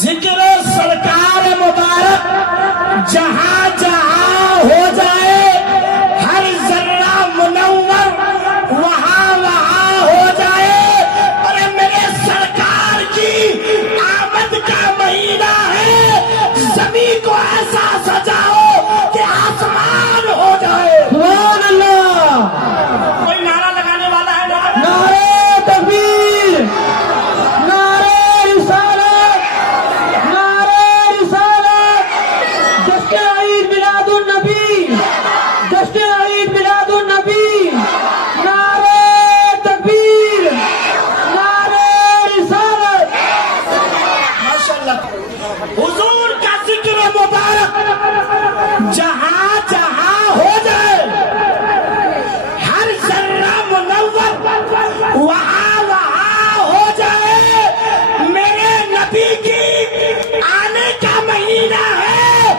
ذکر سرکار مبارک جہاں جہاں ہو جائے، ہر ذرہ منور وہاں وہاں ہو جائے۔ اور میرے سرکار کی آمد کا مہینہ ہے، زمین کو ایسا سجاؤ کہ آسمان ہو جائے۔ سبحان اللہ۔ کوئی نعرہ لگانے والا ہے؟ نعرہ تکبیر، نعرہ رسالت، نعرہ رسالت، جشن عید میلاد النبی، جشن عید میلاد النبی، نعرہ تکبیر، نعرہ رسالت۔ ماشاءاللہ۔ حضور کا ذکر مبارک جہاں جہاں ہو جائے، ہر ذرہ منور وہاں وہاں ہو جائے۔ میرے نبی کی آنے کا مہینہ ہے،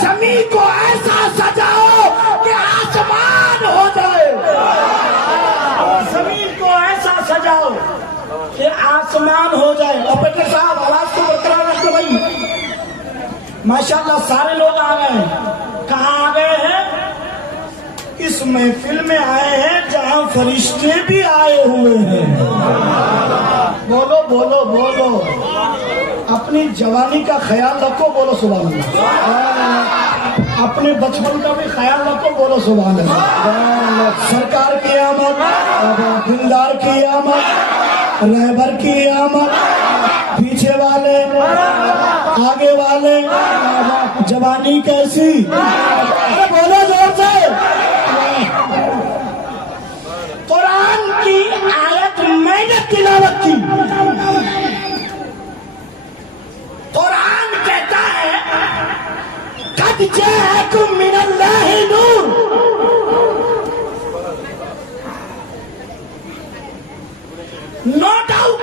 زمین کو ایسا سجاؤ کہ آسمان ہو جائے۔ زمین کو ایسا سجاؤ کہ آسمان ہو جائے۔ آپریٹر صاحب آواز کو برقرار رکھو بھائی۔ ماشاءاللہ سارے لوگ آ گئے ہیں۔ کہاں آ گئے ہیں؟ اس محفل میں آئے ہیں جہاں فرشتے بھی آئے ہوئے ہیں۔ بولو بولو بولو، اپنی جوانی کا خیال رکھو، بولو سبحان اللہ۔ اپنے بچپن کا بھی خیال رکھو، بولو سبحان اللہ۔ سرکار کی آمد، دلدار کی آمد، رہبر کی آمد، پیچھے والے آگے والے، جوانی کیسی؟ بولو زور سے۔ قرآن کی آیت میں نے تلاوت کی۔ قرآن کہتا ہے قد جاءکم من اللہ نور۔ نو ڈاؤٹ،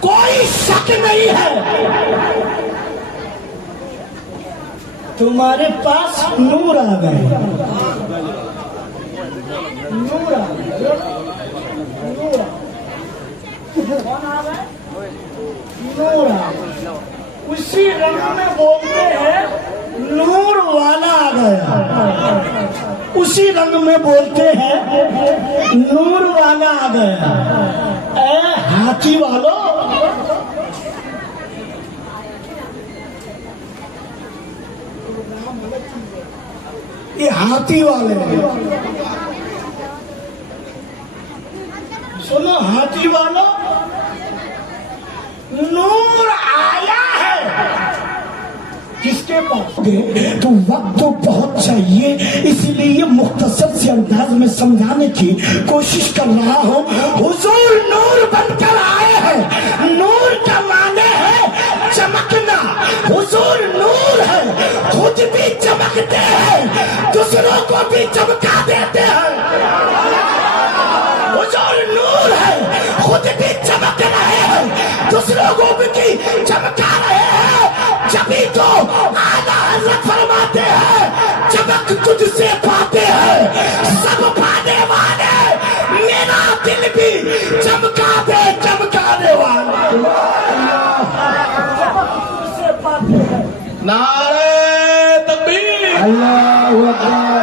کوئی شک نہیں ہے، تمہارے پاس نور آ گئے، نور آ گئے، نور آ گئے۔ کون آ گئے؟ نور آ گئے۔ اسی رنگ میں بولتے ہیں نور والا آ گیا، اسی رنگ میں بولتے ہیں نور والا آ گیا۔ اے ہاتھی والو، یہ ہاتھی والے ہیں، سنو ہاتھی والو، نور آیا ہے کس کے پاس؟ تو وقت تو بہت چاہیے، اس لیے مختصر سے انداز میں سمجھانے کی کوشش کر رہا ہوں۔ حضور نور بن کر آئے ہیں، نور کا معنی ہے چمکنا۔ حضور نور ہے، خود بھی چمکتے ہیں، دوسروں کو بھی چمکا دیتے ہیں۔ حضور نور ہے، خود بھی چمک رہے ہیں، دوسروں کو بھی چمکا رہے ہیں۔ جبھی تو اعلیٰ حضرت فرماتے ہیں چمک تجھ سے پاتے ہیں سب پانے والے، میرا دل بھی چمکا دے چمکانے والے۔ نعرہ تکبیر، اللہ اکبر،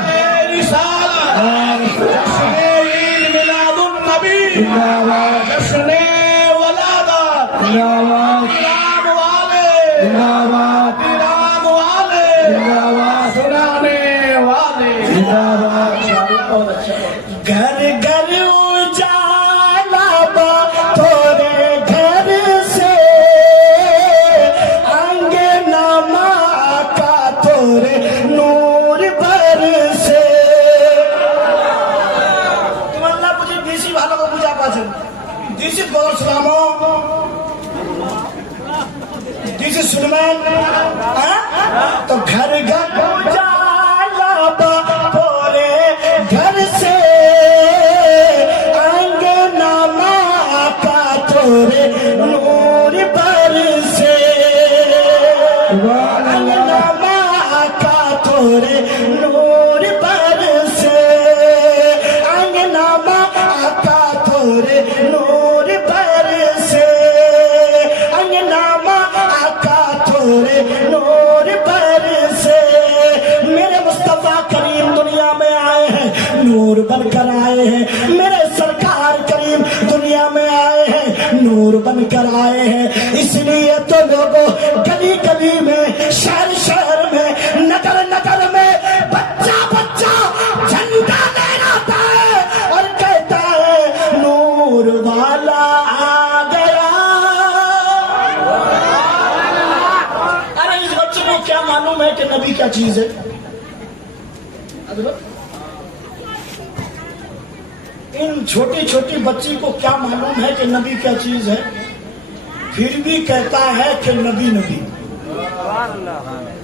رسالت، جشن عید میلاد النبی، جشن ولادت، کرام والے، کرام والے، سنانے والے۔ گھر گھر اجالا تھوڑے گھر سے، آنگنا ماں کا تھوڑے نور بھر سے۔ تم اللہ مجھے دیسی والوں کو پوجا پاچھے دیسی گور سلامو دیسی سلمان تو گھر گھر اجالا تھوڑے گھر سے، آنگنا ماں کا تھوڑے نور بھر سے، آنگنا ماں کا تھوڑے نور بھر سے، آنگنا ماں کا تھوڑے نور بھر سے۔ آئے ہیں, میرے سرکار کریم دنیا میں آئے ہیں, نور بن کر آئے ہیں. اس لیے تو لوگوں گلی گلی میں, شہر شہر میں, نگر نگر میں بچہ بچہ جھنڈا لہراتا ہے اور کہتا ہے نور والا آ گیا. ارے اس بچے کو کیا معلوم ہے کہ نبی کیا چیز ہے؟ ان چھوٹی چھوٹی بچی کو کیا معلوم ہے کہ نبی کیا چیز ہے؟ پھر بھی کہتا ہے کہ نبی نبی,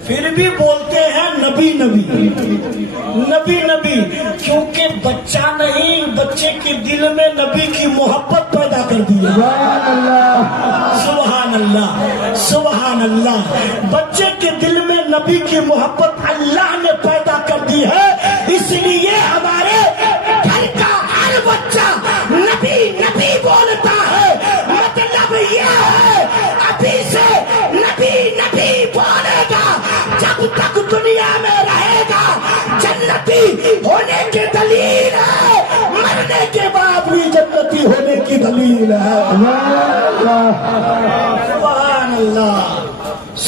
پھر بھی بولتے ہیں نبی نبی نبی نبی, کیونکہ بچہ نہیں, بچے کے دل میں نبی کی محبت پیدا کر دی ہے. سبحان اللہ سبحان اللہ. بچے کے دل میں نبی کی محبت اللہ نے پیدا کر دی ہے, اس لیے ہمارے گھر کا ہر بچہ نبی نبی بولتا ہے. مطلب یہ ہے ابھی سے نبی نبی بولے گا, جب تک دنیا میں رہے گا جنتی ہونے کی دلیل ہے, مرنے کے بعد بھی جنتی ہونے کی دلیل ہے. سبحان اللہ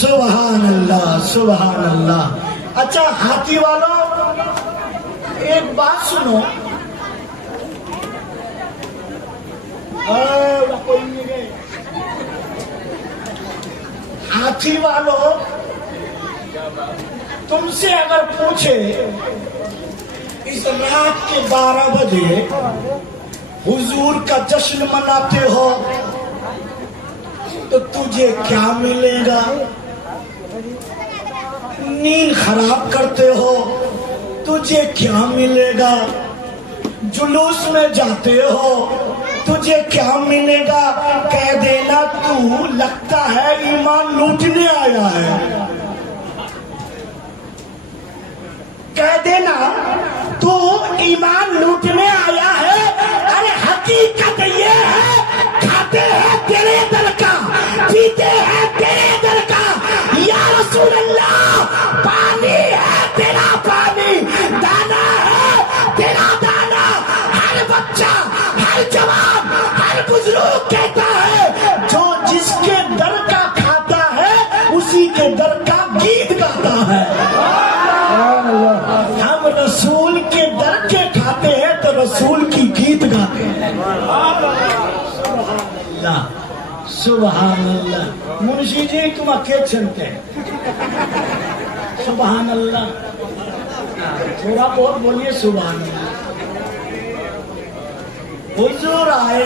سبحان اللہ سبحان اللہ. اچھا ہاتھی والوں ایک بات سنو, ہاتھی والوں تم سے اگر پوچھے اس رات کے 12 بجے حضور کا جشن مناتے ہو تو تجھے کیا ملے گا؟ نیند خراب کرتے ہو تجھے کیا ملے گا؟ جلوس میں جاتے ہو تجھے کیا ملے گا؟ کہہ دینا تو لگتا ہے ایمان لوٹنے آیا ہے, کہہ دینا تو ایمان لوٹنے آیا ہے. ارے حقیقت یہ ہے کھاتے ہیں تیرے در کا, پیتے ہیں تیرے در کا. یا رسول اللہ پانی ہے تیرا پانی, دانا ہے تیرا دانا. ہر بچہ ہر جوان ہر بزرگ کہتا ہے جو جس کے در کا کھاتا ہے اسی کے در کا گیت گاتا ہے. ہم رسول کے در کے کھاتے ہیں تو رسول کی گیت گاتے ہیں. سبحان اللہ. منشی جی تم اکیل چلتے ہیں. سبحان اللہ. تھوڑا بہت بولیے سبحان اللہ. حضور آئے,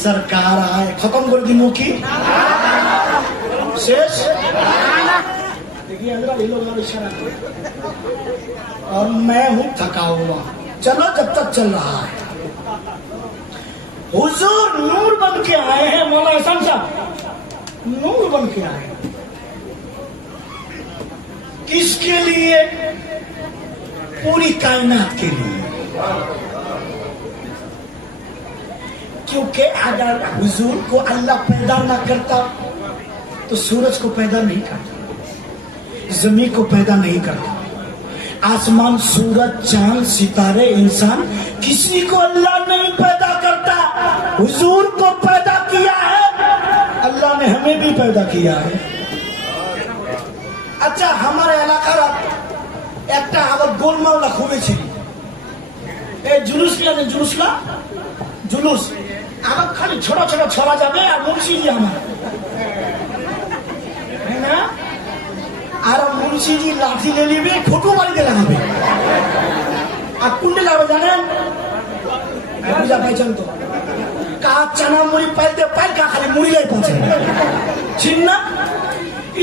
سرکار آئے, ختم کر دی منہ کی شیش. دیکھیے حضرت یہ لوگ اور میں ہوں تھکا ہوا, چلو جب تک چل رہا ہے. حضور نور بن کے آئے ہیں. مولا احسان صاحب نور بن کے آئے ہیں. کس کے لیے؟ پوری کائنات کے لیے. کیونکہ اگر حضور کو اللہ پیدا نہ کرتا تو سورج کو پیدا نہیں کرتا, زمین کو پیدا نہیں کرتا, آسمان سورج چاند ستارے انسان کسی کو اللہ نہیں پیدا کرتا, حضور کو پیدا کیا ہے. اللہ نے ہمیں بھی پیدا کیا ہے. আচ্ছা আমার এলাকার একটা আবার গোলমাল খুবেছিল এই জুলুসগুলা যে জুলুসগুলা জুলুস আবার খালি ছোট ছোট ছড়া যাবে আর মুন্সিজি আমার না আর মুন্সিজি লাঠি নিয়ে নিবে ফটো বাড়িতে লাগাবে আর কোনটা লাগাবে জানেন বুঝা পাইছেন তো কা চানা মুড়ি পাইতে পাই কা খালি মুড়িলাই পাচ্ছে ঠিক না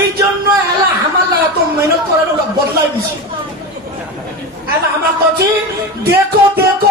এই জন্য এলা হামালা এত মেহনত করার ওটা বদলাই দিছে এলা আমরা কছি দেখো দেখো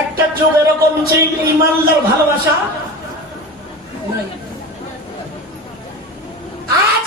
একটা যুগ এরকম ছিল ইমানদার ভালোবাসা নাই। আজ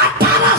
18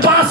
5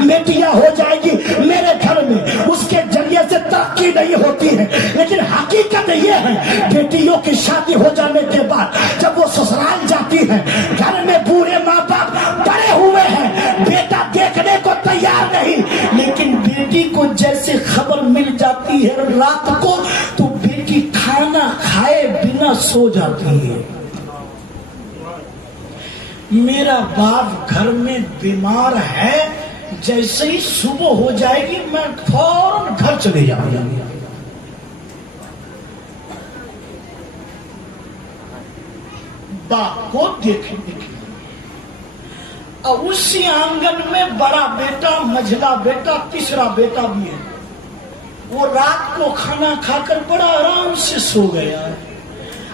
بیٹیاں ہو جائے گی میرے گھر میں, اس کے ذریعے سے ترقی نہیں ہوتی ہے. لیکن حقیقت یہ ہے بیٹیوں کی شادی ہو جانے کے بعد جب وہ سسرال جاتی ہے, گھر میں بوڑھے ماں باپ پڑے ہوئے ہیں, بیٹا دیکھنے کو تیار نہیں, لیکن بیٹی کو جیسے خبر مل جاتی ہے رات کو تو بیٹی کھانا کھائے بنا سو جاتی ہے. میرا باپ گھر میں بیمار ہے, جیسے ہی صبح ہو جائے گی میں فوراً گھر چلے جاؤں گا. باپ کو دیکھنے کے لیے, اور اسی آنگن میں بڑا بیٹا, مجھلا بیٹا, تیسرا بیٹا بھی ہے. وہ رات کو کھانا کھا کر بڑا آرام سے سو گیا ہے,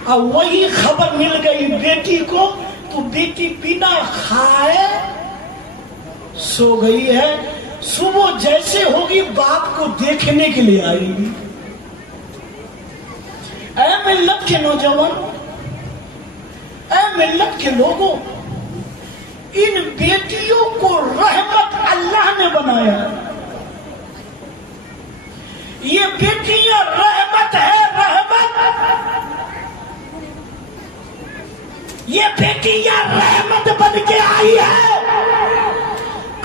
اور وہی خبر مل گئی بیٹی کو تو بیٹی بنا کھائے سو گئی ہے. صبح جیسے ہوگی باپ کو دیکھنے کے لیے آئے گی. اے ملت کے نوجوان, اے ملت کے لوگوں, ان بیٹیوں کو رحمت اللہ نے بنایا. یہ بیٹیاں رحمت ہے, رحمت. یہ بیٹیاں رحمت بن کے آئی ہے.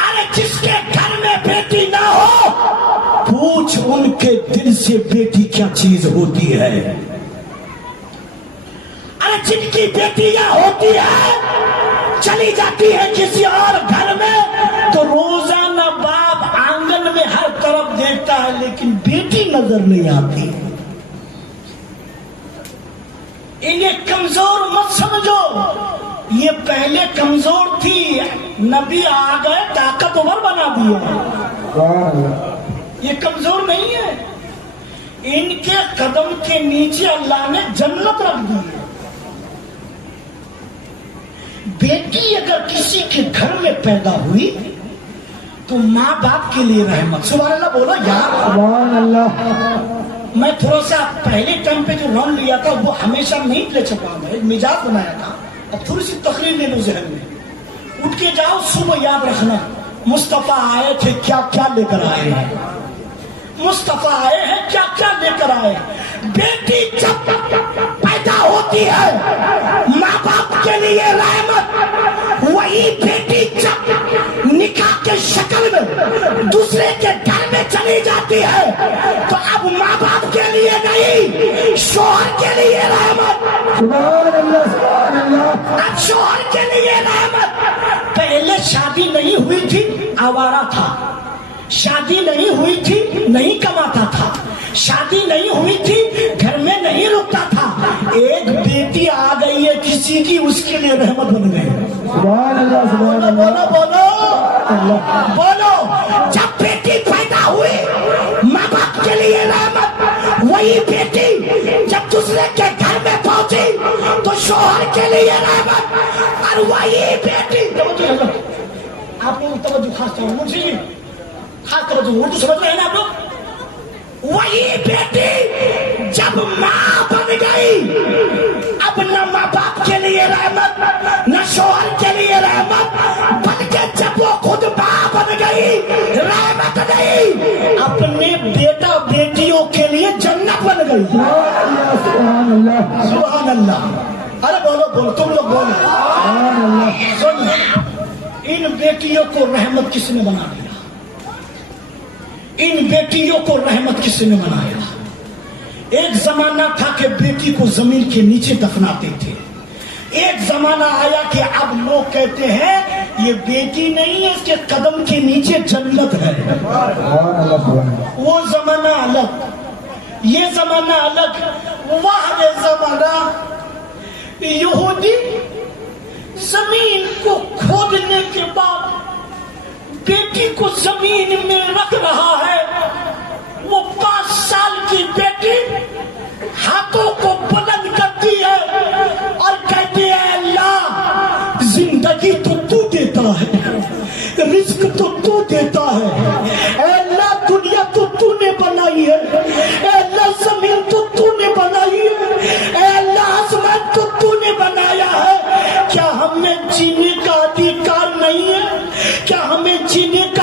ارے جس کے گھر میں بیٹی نہ ہو پوچھ ان کے دل سے بیٹی کیا چیز ہوتی ہے. ارے جن کی بیٹیاں ہوتی ہے چلی جاتی ہے کسی اور گھر میں تو روزانہ باپ آنگن میں ہر طرف دیکھتا ہے لیکن بیٹی نظر نہیں آتی. انہیں کمزور مت سمجھو, یہ پہلے کمزور تھی, نبی آ گئے طاقتور بنا دیا. یہ کمزور نہیں ہے, ان کے قدم کے نیچے اللہ نے جنت رکھ دی ہے. بیٹی اگر کسی کے گھر میں پیدا ہوئی تو ماں باپ کے لیے رحمت. سبحان اللہ بولو یار. سبحان اللہ. میں تھوڑا سا پہلے ٹائم پہ جو رن لیا تھا وہ ہمیشہ نہیں لے چکا, میں ایک مزاج بنایا تھا. اب تھوڑی سی تقریر لے لو ذہن میں. اٹھ کے جاؤ صبح یاد رکھنا مصطفیٰ آئے تھے کیا کیا لے کر آئے ہیں. مصطفیٰ آئے ہیں کیا کیا لے کر آئے. بیٹی جب پیدا ہوتی ہے ماں باپ کے لیے رحمت, وہی بیٹی جب نکاح کے شکل میں دوسرے کے گھر میں چلی جاتی ہے تو اب ماں باپ کے لیے نہیں شوہر کے لیے رحمت. سبحان اللہ, سبحان اللہ. اب شوہر کے لیے رحمت. پہلے شادی نہیں ہوئی تھی آوارہ تھا, شادی نہیں ہوئی تھی نہیں کماتا تھا, شادی نہیں ہوئی تھی گھر میں نہیں رکتا تھا. ایک بیٹی آ گئی ہے کسی کی, اس کے لیے رحمت بن گئی. سبحان اللہ, سبحان اللہ. بولو بولو بولو. جب بیٹی پیدا ہوئی ماں باپ کے لیے رحمت, وہی بیٹی جب دوسرے کے گھر میں پہنچی تو شوہر کے لیے رحمت, اور وہی بیٹی. آپ لوگ توجہ خاص طور سے خاص طور سے اردو سمجھ رہے ہیں نا آپ لوگ. وہی بیٹی جب ماں بن گئی اب نہ ماں باپ کے لیے رحمت نہ شوہر کے لیے رحمت, بلکہ جب وہ خود ماں بن گئی رحمت نہیں اپنے بیٹا بیٹیوں کے لیے جنت بن گئی. سبحان اللہ. سبحان اللہ. ارے بولو بولو تم لوگ بولو. سبحان اللہ. سن, ان بیٹیوں کو رحمت کس نے بنا دیا. ان بیٹیوں کو رحمت کس نے بنایا. ایک زمانہ تھا کہ بیٹی کو زمین کے نیچے دفناتے تھے. ایک زمانہ آیا کہ اب لوگ کہتے ہیں یہ بیٹی نہیں ہے, اس کے قدم کے نیچے جنت ہے. سبحان اللہ, سبحان اللہ. وہ زمانہ الگ, یہ زمانہ الگ. وہ زمانہ یہودی زمین کو کھودنے کے بعد بیٹی کو زمین میں رکھ رہا ہے. وہ 5 سال کی بیٹی ہاتھوں کو بلند کرتی ہے اور کہتی ہے اللہ زندگی تو تو دیتا ہے, رزق تو تو دیتا ہے, اے اللہ دنیا تو تو نے بنائی ہے, اے اللہ زمین تو تو نے بنائی ہے, اے اللہ آسمان تو تو نے بنایا ہے. کیا ہمیں جینے کا ادھیکار نہیں ہے؟ کیا ہمیں جینے کا